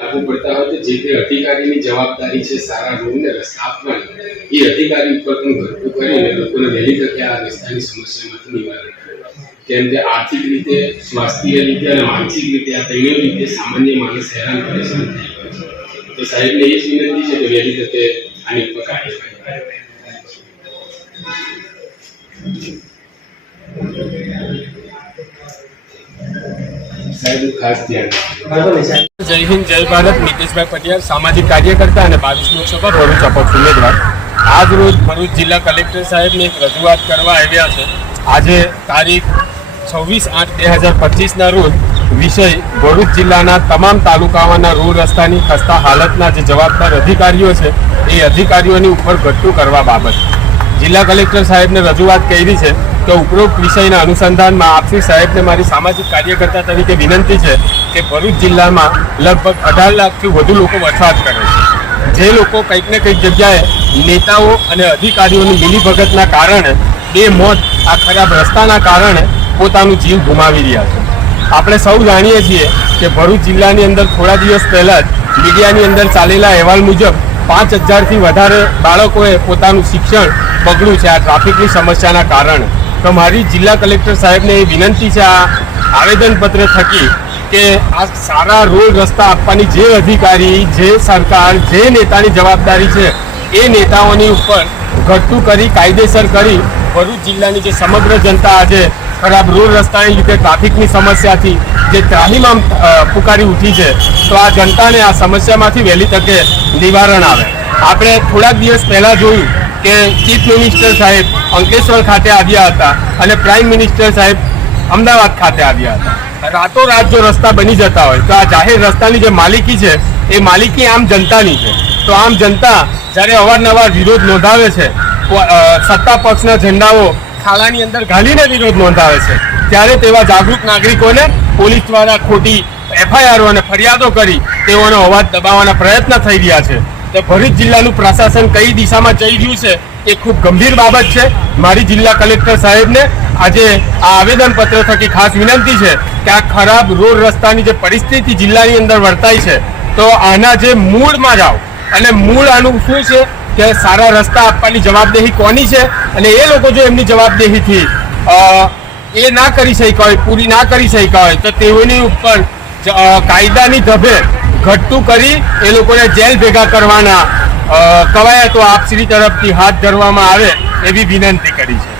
लागू पड़ता हो तो जे ते अधिकारी की जवाबदारी है सारा रोड ने रस्ता आपवानी ये अधिकारी पर पण घटતું કરીને લોકોને વહેલી તકે આ રસ્તાની સમસ્યામાંથી નિવારણ કેમ કે આર્થિક રીતે સ્વાસ્થ્ય રીતે અને માનસિક રીતે આ ત્રણેય રીતે સામાન્ય માણસ હેરાન પરેશાન થઈ ગયો છે તો સાહેબને એ જ વિનંતી છે કે વહેલી તકે આની ઉપર કાર્યવાહી કરે। साहेब खास ध्यान। जय हिंद जय भारत। नीतीश भाई पटियाल सामाजिक कार्यकर्ता और 22 लोकसभा भरूच अपक्ष उम्मीदवार। आज रोज भरूच जिला कलेक्टर साहेब ने एक रजूआत करवा आव्या छे। आज तारीख 26/8/2025 रोज विषय भरूच जिल्लाना तमाम तालुकाओना रोड रस्तानी खस्ता हालतना जे जवाबदार अधिकारीओ छे ए अधिकारीओनी उपर घटતું કરવા बाबत जिला कलेक्टर साहेब ने रजूआत करी है तो उपरोक्त विषय अनुसंधान में आपसी साहेब ने मारी सामाजिक कार्यकर्ता तरीके विनंती है कि भरूच जिला में लगभग 18 लाख थी वधु लोग वसवाट करे जे लोग कंईक ने कंईक जगह नेताओं और अधिकारीओं की मिलीभगतना कारण बे मौत आ खराब रस्ता कारण पोतानु जीव गुमावी रह्या छे। आपणे सौ जाणीए छीए कि भरूच जिल्लानी अंदर थोड़ा दिवस पहला मीडियानी अंदर चालेला अहेवाल मुजब 5000 थी वधारे बाळकोए पोतानुं शिक्षण बगड्युं छे आ ट्राफिकनी समस्याना कारणे। तो मारी जिला कलेक्टर साहेब ने विनंती है आ आवेदनपत्र थकी कि आ सारा रोड रस्ता आपवानी जे अधिकारी जे सरकार जे नेतानी जवाबदारी है ए नेताओनी उपर घटતું करी कायदेसर करी भरूच जिल्लानी जे समग्र जनता आज खराब रोड रस्तानी लीधे ट्राफिकनी समस्याथी जे ત્રાહિમામ पुकारी उठी है तो आ जनताने आ समस्यामांथी वहेली तके निवारण आवे। आपणे थोड़ा दिवस पहला जोयुं कि चीफ मिनिस्टर साहेब अंकलेश्वर खाते आव्या हता अने प्राइम मिनिस्टर साहेब अमदावाद खाते आव्या हता। रातों रात जो रस्ता बनी जता होय तो आ जाहेर रस्तानी जे मालिकी है ए मालिकी आम जनतानी है। तो आम जनता ज्यारे अवारनवार विरोध नोंधावे छे सत्ता पक्षना झंडाओ खालानी अंदर घालीने विरोध नोंधावे छे त्यारे तेवा जागरूक नागरिकोने पोलीस द्वारा खोटी एफआईआर और फरियादों करी तेओनो अवाज दबाववाना प्रयत्न थई रह्या छे। तो भरूच जिल्लानुं प्रशासन कई दिशा में जई रह्युं छे ए खूब गंभीर बाबत है। मारी जिला कलेक्टर साहेब ने आज आवेदन पत्र थकी खास विनंती है कि आ खराब रोड रस्तानी जे परिस्थिति जिल्लानी अंदर वर्ताई है तो आना जे मूळ में जाओ अने मूळ आनुं शुं छे कि सारा रस्ता आपवानी जवाबदेही कोनी छे अने ए लोको जो एमनी जवाबदेही थी ए ना करी शक्या होय पूरी ना करी शक्या होय तो तेओनी उपर कायदानी ढबे घटતું કરી એ લોકોને જેલ ભેગા કરવાના કવાયતો આપશ્રી તરફથી હાથ ધરવામાં આવે એવી વિનંતી કરી છે।